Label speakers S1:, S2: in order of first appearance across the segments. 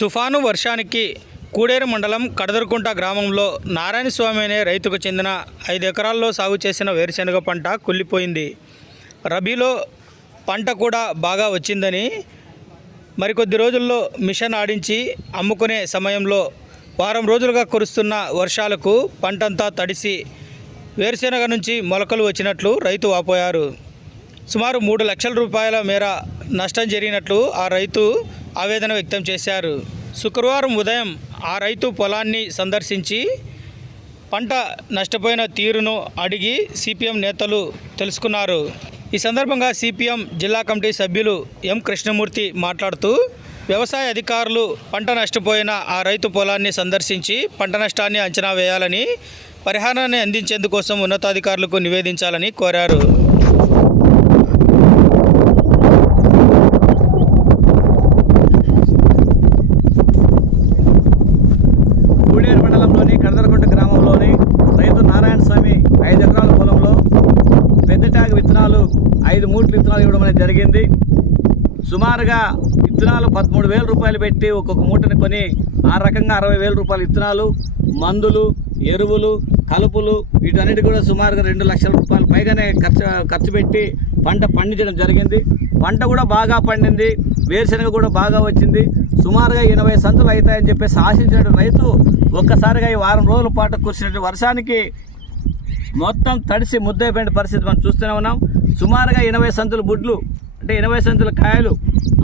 S1: తుఫాను వర్షానికి కూడేరు మండలం కడదరుకుంట గ్రామంలో నారాయణస్వామి అనే రైతుకు చెందిన ఐదు ఎకరాల్లో సాగు చేసిన వేరుశనగ పంట కుళ్ళిపోయింది. రబీలో పంట కూడా బాగా వచ్చిందని మరికొద్ది రోజుల్లో మిషన్ ఆడించి అమ్ముకునే సమయంలో వారం రోజులుగా కురుస్తున్న వర్షాలకు పంటంతా తడిసి వేరుశెనగ నుంచి మొలకలు వచ్చినట్లు రైతు వాపోయారు. సుమారు మూడు లక్షల రూపాయల మేర నష్టం జరిగినట్లు ఆ రైతు ఆవేదన వ్యక్తం చేశారు. శుక్రవారం ఉదయం ఆ రైతు పొలాన్ని సందర్శించి పంట నష్టపోయిన తీరును అడిగి సిపిఎం నేతలు తెలుసుకున్నారు. ఈ సందర్భంగా సిపిఎం జిల్లా కమిటీ సభ్యులు ఎం కృష్ణమూర్తి మాట్లాడుతూ వ్యవసాయ అధికారులు పంట నష్టపోయిన ఆ రైతు పొలాన్ని సందర్శించి పంట నష్టాన్ని అంచనా వేయాలని పరిహారాన్ని అందించేందుకోసం ఉన్నతాధికారులకు నివేదించాలని కోరారు
S2: గూడేరు మండలంలోని కడదరకుంట గ్రామంలోని రైతు నారాయణ స్వామి ఐదు ఎకరాల పొలంలో పెద్ద ట్యాగ్ విత్తనాలు ఐదు మూట్లు విత్తనాలు ఇవ్వడం అనేది జరిగింది. సుమారుగా విత్తనాలు పదమూడు వేల రూపాయలు పెట్టి ఒక్కొక్క మూటని కొని ఆ రకంగా అరవై వేల రూపాయల విత్తనాలు మందులు ఎరువులు కలుపులు వీటన్నిటి కూడా సుమారుగా రెండు లక్షల రూపాయలు పైగానే ఖర్చు ఖర్చు పెట్టి పంట పండించడం జరిగింది. పంట కూడా బాగా పండింది. వేరుశనగ కూడా బాగా వచ్చింది. సుమారుగా ఎనభై సంచులు అవుతాయని చెప్పేసి ఆశించిన రైతు ఒక్కసారిగా ఈ వారం రోజుల పాటు కురిసినటువంటి వర్షానికి మొత్తం తడిసి ముద్దైపోయిన పరిస్థితి మనం చూస్తూనే ఉన్నాం. సుమారుగా ఎనభై సంతుల బుడ్లు అంటే ఎనభై సంతుల కాయలు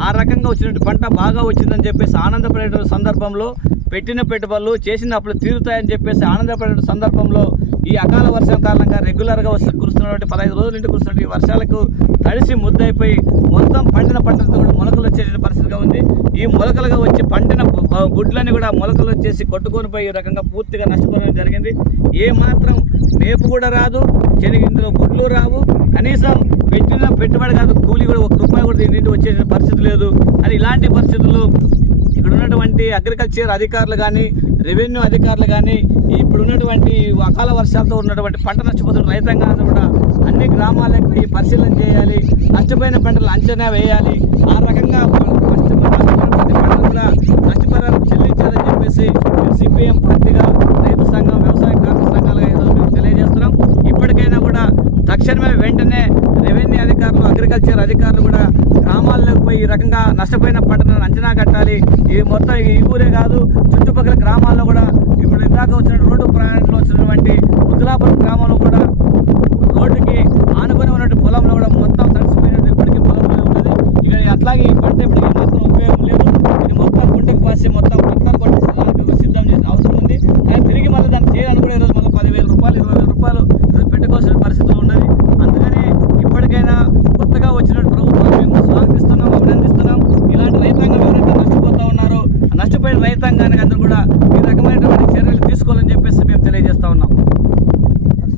S2: ఆ రకంగా వచ్చినట్టు పంట బాగా వచ్చిందని చెప్పేసి ఆనందపడేటువంటి సందర్భంలో పెట్టిన పెట్టుబడులు చేసిన అప్పులు తీరుతాయని చెప్పేసి ఆనందపడిన సందర్భంలో ఈ అకాల వర్షం కారణంగా రెగ్యులర్గా వస్తు కురుస్తున్నటువంటి పదహైదు రోజుల నుండి కురుస్తున్నటువంటి వర్షాలకు తడిసి ముద్దైపోయి మొత్తం పండిన పంటలతో కూడా మొలకలు వచ్చేసిన పరిస్థితిగా ఉంది. ఈ మొలకలుగా వచ్చి పండిన గుడ్లని కూడా మొలకలు వచ్చేసి కొట్టుకొని పోయి ఈ రకంగా పూర్తిగా నష్టపోవడం జరిగింది. ఏ మాత్రం మేపు కూడా రాదు చెనిగి ఇందులో గుడ్లు రావు. కనీసం పెట్టిన పెట్టుబడి కాదు కూలి కూడా ఒక రూపాయి కూడా దీని నుండి వచ్చే పరిస్థితి లేదు. అని ఇలాంటి పరిస్థితుల్లో ఇక్కడ ఉన్నటువంటి అగ్రికల్చర్ అధికారులు కానీ రెవెన్యూ అధికారులు కానీ ఇప్పుడు ఉన్నటువంటి అకాల వర్షాలతో ఉన్నటువంటి పంట నష్టపోతున్న రైతాంగాన్ని కూడా అన్ని గ్రామాలకు పరిశీలన చేయాలి. నష్టపోయిన పంటలు అంచనా వేయాలి. ఆ రకంగా నష్టపరిహారం చెల్లించాలి చెప్పేసి సిపిఎం పార్టీగా రైతు సంఘం వ్యవసాయ కార్మిక సంఘాలుగా ఈరోజు మేము తెలియజేస్తున్నాం ఇప్పటికైనా కూడా తక్షణమే వెంటనే రెవెన్యూ అధికారులు అగ్రికల్చర్ అధికారులు కూడా గ్రామాల్లోకి పోయి ఈ రకంగా నష్టపోయిన పంటలను అంచనా కట్టాలి. ఈ మొత్తం ఈ ఊరే కాదు చుట్టుపక్కల గ్రామాల్లో కూడా ఇప్పుడు ఇందాక వచ్చిన రోడ్డు ప్రయాణంలో వచ్చినటువంటి ముద్దులాపురం గ్రామంలో కూడా రోడ్డుకి ఆనుకొని ఉన్నటువంటి పొలంలో కూడా మొత్తం తడిసిపోయినట్టు ఇప్పటికీ పొలంలో ఉన్నది. ఇక అట్లాగే ఈ పంట ఇప్పుడు ఏమాత్రం ఉపయోగం లేదు. ఇది మొత్తం గుండెకి పాసి మొత్తం పక్కన కొట్టి సిద్ధం చేసిన అవసరం నష్టపోయిన రైతాంగానికి అందరూ కూడా ఈ రకమైనటువంటి చర్యలు తీసుకోవాలని చెప్పేసి మేము తెలియజేస్తా ఉన్నాం.